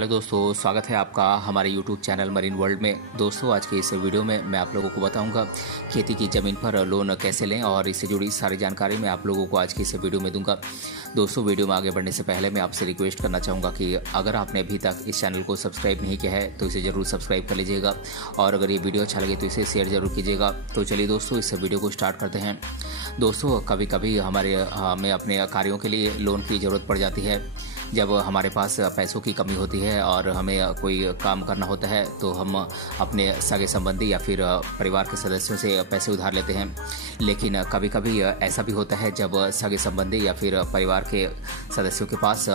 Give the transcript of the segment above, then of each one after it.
Hello दोस्तों, स्वागत है आपका हमारे YouTube चैनल मरीन वर्ल्ड में। दोस्तों, आज के इस वीडियो में मैं आप लोगों को बताऊंगा खेती की ज़मीन पर लोन कैसे लें और इससे जुड़ी सारी जानकारी मैं आप लोगों को आज की इस वीडियो में दूंगा। दोस्तों, वीडियो में आगे बढ़ने से पहले मैं आपसे रिक्वेस्ट करना चाहूँगा कि अगर आपने अभी तक इस चैनल को सब्सक्राइब नहीं किया है तो इसे ज़रूर सब्सक्राइब कर लीजिएगा और अगर ये वीडियो अच्छा लगे तो इसे शेयर ज़रूर कीजिएगा। तो चलिए दोस्तों, इस वीडियो को स्टार्ट करते हैं। दोस्तों, कभी कभी हमें अपने कार्यों के लिए लोन की ज़रूरत पड़ जाती है। जब हमारे पास पैसों की कमी होती है और हमें कोई काम करना होता है तो हम अपने सगे संबंधी या फिर परिवार के सदस्यों से पैसे उधार लेते हैं। लेकिन कभी कभी ऐसा भी होता है जब सगे संबंधी या फिर परिवार के सदस्यों के पास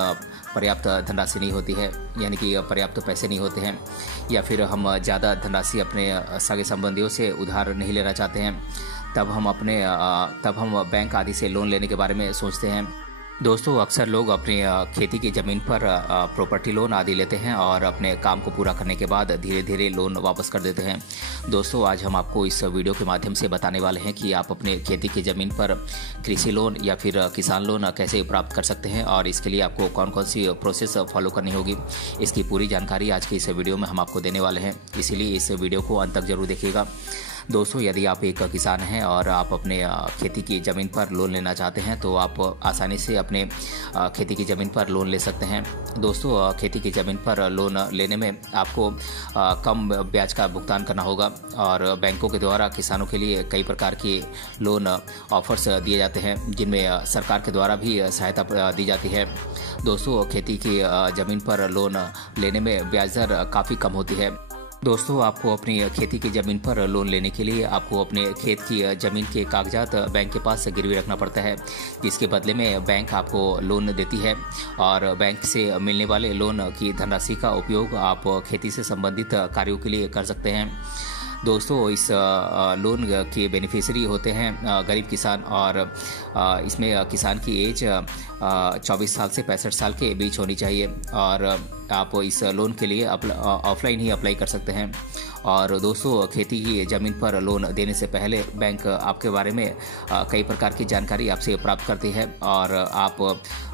पर्याप्त धनराशि नहीं होती है, यानी कि पर्याप्त पैसे नहीं होते हैं, या फिर हम ज़्यादा धनराशि अपने सगे संबंधियों से उधार नहीं लेना चाहते हैं। तब हम बैंक आदि से लोन लेने के बारे में सोचते हैं। दोस्तों, अक्सर लोग अपनी खेती की ज़मीन पर प्रॉपर्टी लोन आदि लेते हैं और अपने काम को पूरा करने के बाद धीरे धीरे लोन वापस कर देते हैं। दोस्तों, आज हम आपको इस वीडियो के माध्यम से बताने वाले हैं कि आप अपने खेती की ज़मीन पर कृषि लोन या फिर किसान लोन कैसे प्राप्त कर सकते हैं और इसके लिए आपको कौन कौन सी प्रोसेस फॉलो करनी होगी। इसकी पूरी जानकारी आज की इस वीडियो में हम आपको देने वाले हैं, इसीलिए इस वीडियो को अंत तक जरूर देखिएगा। दोस्तों, यदि आप एक किसान हैं और आप अपने खेती की ज़मीन पर लोन लेना चाहते हैं तो आप आसानी से अपने खेती की ज़मीन पर लोन ले सकते हैं। दोस्तों, खेती की ज़मीन पर लोन लेने में आपको कम ब्याज का भुगतान करना होगा और बैंकों के द्वारा किसानों के लिए कई प्रकार के लोन ऑफर्स दिए जाते हैं जिनमें सरकार के द्वारा भी सहायता दी जाती है। दोस्तों, खेती की ज़मीन पर लोन लेने में ब्याज दर काफ़ी कम होती है। दोस्तों, आपको अपनी खेती की ज़मीन पर लोन लेने के लिए आपको अपने खेत की ज़मीन के कागजात बैंक के पास गिरवी रखना पड़ता है, जिसके बदले में बैंक आपको लोन देती है और बैंक से मिलने वाले लोन की धनराशि का उपयोग आप खेती से संबंधित कार्यों के लिए कर सकते हैं। दोस्तों, इस लोन के बेनिफिशियरी होते हैं गरीब किसान और इसमें किसान की एज 24 साल से 65 साल के बीच होनी चाहिए और आप इस लोन के लिए ऑफलाइन ही अप्लाई कर सकते हैं। और दोस्तों, खेती की ज़मीन पर लोन देने से पहले बैंक आपके बारे में कई प्रकार की जानकारी आपसे प्राप्त करती है और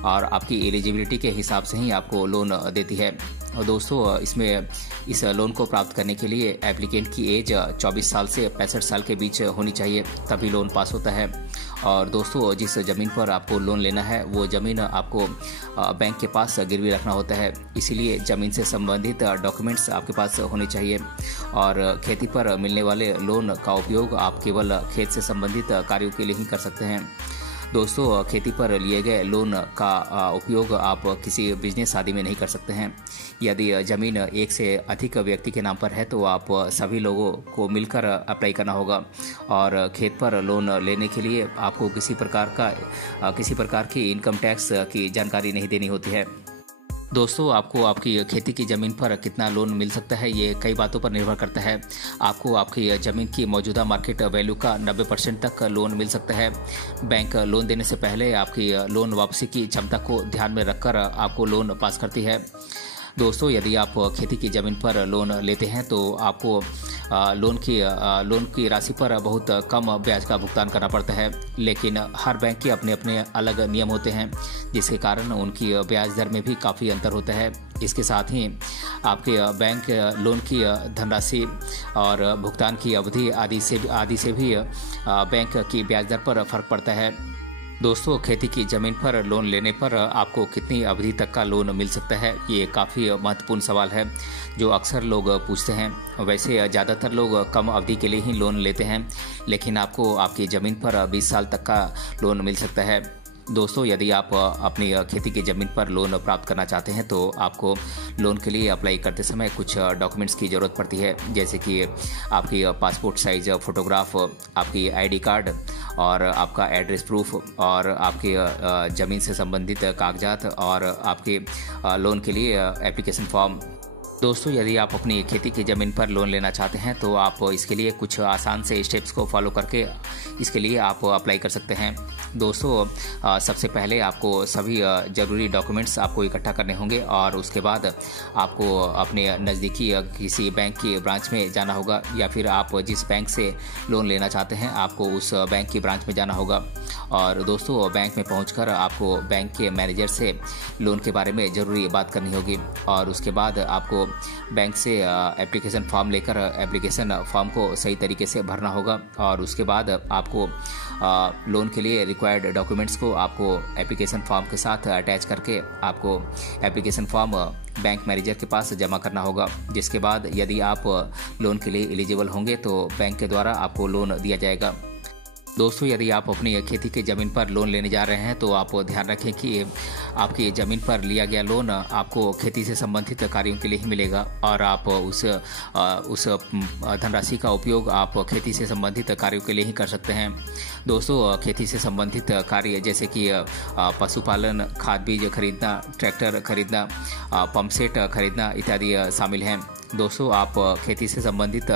आपकी एलिजिबिलिटी के हिसाब से ही आपको लोन देती है। और दोस्तों, इस लोन को प्राप्त करने के लिए एप्लीकेंट की एज 24 साल से 65 साल के बीच होनी चाहिए, तभी लोन पास होता है। और दोस्तों, जिस ज़मीन पर आपको लोन लेना है वो ज़मीन आपको बैंक के पास गिरवी रखना होता है, इसीलिए ज़मीन से संबंधित डॉक्यूमेंट्स आपके पास होने चाहिए और खेती पर मिलने वाले लोन का उपयोग आप केवल खेत से संबंधित कार्यों के लिए ही कर सकते हैं। दोस्तों, खेती पर लिए गए लोन का उपयोग आप किसी बिजनेस आदि में नहीं कर सकते हैं। यदि ज़मीन एक से अधिक व्यक्ति के नाम पर है तो आप सभी लोगों को मिलकर अप्लाई करना होगा और खेत पर लोन लेने के लिए आपको किसी प्रकार की इनकम टैक्स की जानकारी नहीं देनी होती है। दोस्तों, आपको आपकी खेती की ज़मीन पर कितना लोन मिल सकता है ये कई बातों पर निर्भर करता है। आपको आपकी ज़मीन की मौजूदा मार्केट वैल्यू का 90% तक लोन मिल सकता है। बैंक लोन देने से पहले आपकी लोन वापसी की क्षमता को ध्यान में रखकर आपको लोन पास करती है। दोस्तों, यदि आप खेती की ज़मीन पर लोन लेते हैं तो आपको लोन की राशि पर बहुत कम ब्याज का भुगतान करना पड़ता है, लेकिन हर बैंक के अपने अपने अलग नियम होते हैं जिसके कारण उनकी ब्याज दर में भी काफ़ी अंतर होता है। इसके साथ ही आपके बैंक लोन की धनराशि और भुगतान की अवधि आदि से भी बैंक की ब्याज दर पर फर्क पड़ता है। दोस्तों, खेती की ज़मीन पर लोन लेने पर आपको कितनी अवधि तक का लोन मिल सकता है, ये काफ़ी महत्वपूर्ण सवाल है जो अक्सर लोग पूछते हैं। वैसे ज़्यादातर लोग कम अवधि के लिए ही लोन लेते हैं, लेकिन आपको आपकी ज़मीन पर 20 साल तक का लोन मिल सकता है। दोस्तों, यदि आप अपनी खेती की ज़मीन पर लोन प्राप्त करना चाहते हैं तो आपको लोन के लिए अप्लाई करते समय कुछ डॉक्यूमेंट्स की ज़रूरत पड़ती है, जैसे कि आपकी पासपोर्ट साइज फ़ोटोग्राफ, आपकी आईडी कार्ड और आपका एड्रेस प्रूफ और आपके ज़मीन से संबंधित कागजात और आपके लोन के लिए एप्लीकेशन फॉर्म। दोस्तों, यदि आप अपनी खेती की ज़मीन पर लोन लेना चाहते हैं तो आप इसके लिए कुछ आसान से स्टेप्स को फॉलो करके इसके लिए आप अप्लाई कर सकते हैं। दोस्तों, सबसे पहले आपको सभी ज़रूरी डॉक्यूमेंट्स आपको इकट्ठा करने होंगे और उसके बाद आपको अपने नज़दीकी किसी बैंक की ब्रांच में जाना होगा, या फिर आप जिस बैंक से लोन लेना चाहते हैं आपको उस बैंक की ब्रांच में जाना होगा। और दोस्तों, बैंक में पहुंचकर आपको बैंक के मैनेजर से लोन के बारे में ज़रूरी बात करनी होगी और उसके बाद आपको बैंक से एप्लीकेशन फॉर्म लेकर एप्लीकेशन फॉर्म को सही तरीके से भरना होगा और उसके बाद आपको लोन के लिए रिक्वायर्ड डॉक्यूमेंट्स को आपको एप्लीकेशन फॉर्म के साथ अटैच करके आपको एप्लीकेशन फॉर्म बैंक मैनेजर के पास जमा करना होगा, जिसके बाद यदि आप लोन के लिए एलिजिबल होंगे तो बैंक के द्वारा आपको लोन दिया जाएगा। दोस्तों, यदि आप अपनी खेती की ज़मीन पर लोन लेने जा रहे हैं तो आप ध्यान रखें कि आपकी ज़मीन पर लिया गया लोन आपको खेती से संबंधित कार्यों के लिए ही मिलेगा और आप उस धनराशि का उपयोग आप खेती से संबंधित कार्यों के लिए ही कर सकते हैं। दोस्तों, खेती से संबंधित कार्य जैसे कि पशुपालन, खाद बीज खरीदना, ट्रैक्टर खरीदना, पंप सेट खरीदना इत्यादि शामिल हैं। दोस्तों, आप खेती से संबंधित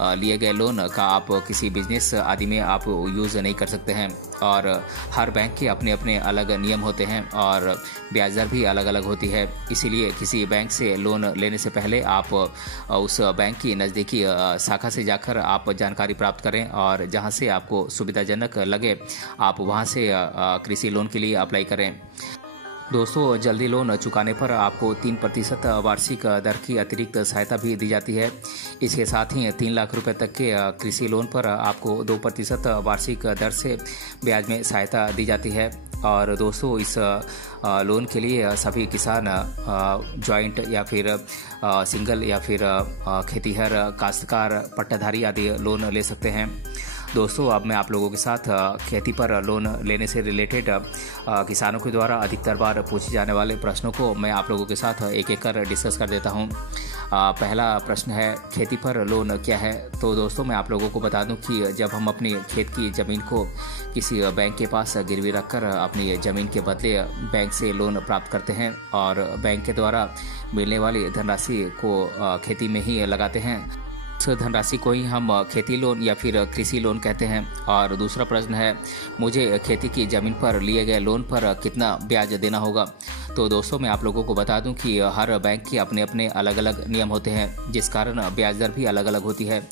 लिए गए लोन का आप किसी बिजनेस आदि में आप यूज़ नहीं कर सकते हैं और हर बैंक के अपने अपने अलग नियम होते हैं और ब्याज दर भी अलग अलग होती है। इसीलिए किसी बैंक से लोन लेने से पहले आप उस बैंक की नज़दीकी शाखा से जाकर आप जानकारी प्राप्त करें और जहां से आपको सुविधाजनक लगे आप वहां से कृषि लोन के लिए अप्लाई करें। दोस्तों, जल्दी लोन चुकाने पर आपको 3% वार्षिक दर की अतिरिक्त सहायता भी दी जाती है। इसके साथ ही 3 लाख रुपए तक के कृषि लोन पर आपको 2% वार्षिक दर से ब्याज में सहायता दी जाती है। और दोस्तों, इस लोन के लिए सभी किसान जॉइंट या फिर सिंगल या फिर खेतीहर, काश्तकार, पट्टाधारी आदि लोन ले सकते हैं। दोस्तों, अब मैं आप लोगों के साथ खेती पर लोन लेने से रिलेटेड किसानों के द्वारा अधिकतर बार पूछे जाने वाले प्रश्नों को मैं आप लोगों के साथ एक एक कर डिस्कस कर देता हूं। पहला प्रश्न है, खेती पर लोन क्या है? तो दोस्तों, मैं आप लोगों को बता दूं कि जब हम अपनी खेत की ज़मीन को किसी बैंक के पास गिरवी रखकर अपनी ज़मीन के बदले बैंक से लोन प्राप्त करते हैं और बैंक के द्वारा मिलने वाली धनराशि को खेती में ही लगाते हैं, उस धनराशि को ही हम खेती लोन या फिर कृषि लोन कहते हैं। और दूसरा प्रश्न है, मुझे खेती की ज़मीन पर लिए गए लोन पर कितना ब्याज देना होगा? तो दोस्तों, मैं आप लोगों को बता दूं कि हर बैंक के अपने अपने अलग अलग नियम होते हैं, जिस कारण ब्याज दर भी अलग अलग होती है।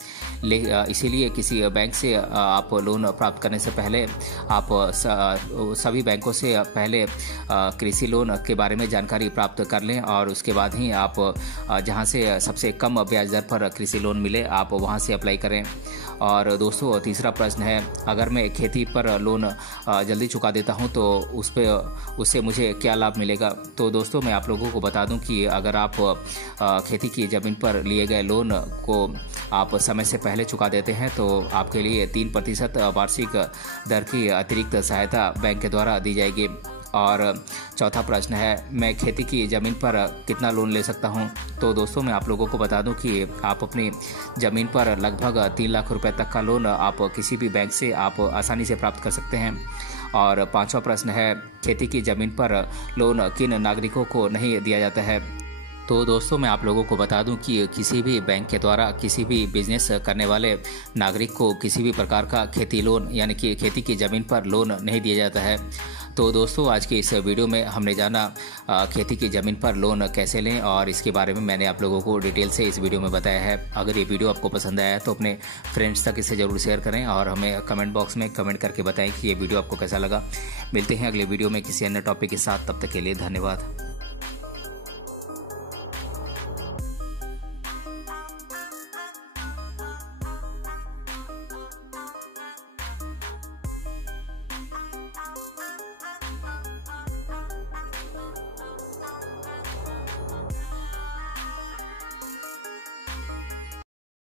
इसीलिए किसी बैंक से आप लोन प्राप्त करने से पहले आप सभी बैंकों से पहले कृषि लोन के बारे में जानकारी प्राप्त कर लें और उसके बाद ही आप जहां से सबसे कम ब्याज दर पर कृषि लोन मिले आप वहां से अप्लाई करें। और दोस्तों, तीसरा प्रश्न है, अगर मैं खेती पर लोन जल्दी चुका देता हूं तो उससे मुझे क्या लाभ मिलेगा? तो दोस्तों, मैं आप लोगों को बता दूं कि अगर आप खेती की ज़मीन पर लिए गए लोन को आप समय से पहले चुका देते हैं तो आपके लिए 3% वार्षिक दर की अतिरिक्त सहायता बैंक के द्वारा दी जाएगी। और चौथा प्रश्न है, मैं खेती की ज़मीन पर कितना लोन ले सकता हूं? तो दोस्तों, मैं आप लोगों को बता दूं कि आप अपनी ज़मीन पर लगभग 3 लाख रुपए तक का लोन आप किसी भी बैंक से आप आसानी से प्राप्त कर सकते हैं। और पांचवा प्रश्न है, खेती की ज़मीन पर लोन किन नागरिकों को नहीं दिया जाता है? तो दोस्तों, मैं आप लोगों को बता दूं कि किसी भी बैंक के द्वारा किसी भी बिजनेस करने वाले नागरिक को किसी भी प्रकार का खेती लोन यानी कि खेती की ज़मीन पर लोन नहीं दिया जाता है। तो दोस्तों, आज के इस वीडियो में हमने जाना खेती की ज़मीन पर लोन कैसे लें और इसके बारे में मैंने आप लोगों को डिटेल से इस वीडियो में बताया है। अगर ये वीडियो आपको पसंद आया तो अपने फ्रेंड्स तक इसे ज़रूर शेयर करें और हमें कमेंट बॉक्स में कमेंट करके बताएं कि ये वीडियो आपको कैसा लगा। मिलते हैं अगले वीडियो में किसी अन्य टॉपिक के साथ, तब तक के लिए धन्यवाद।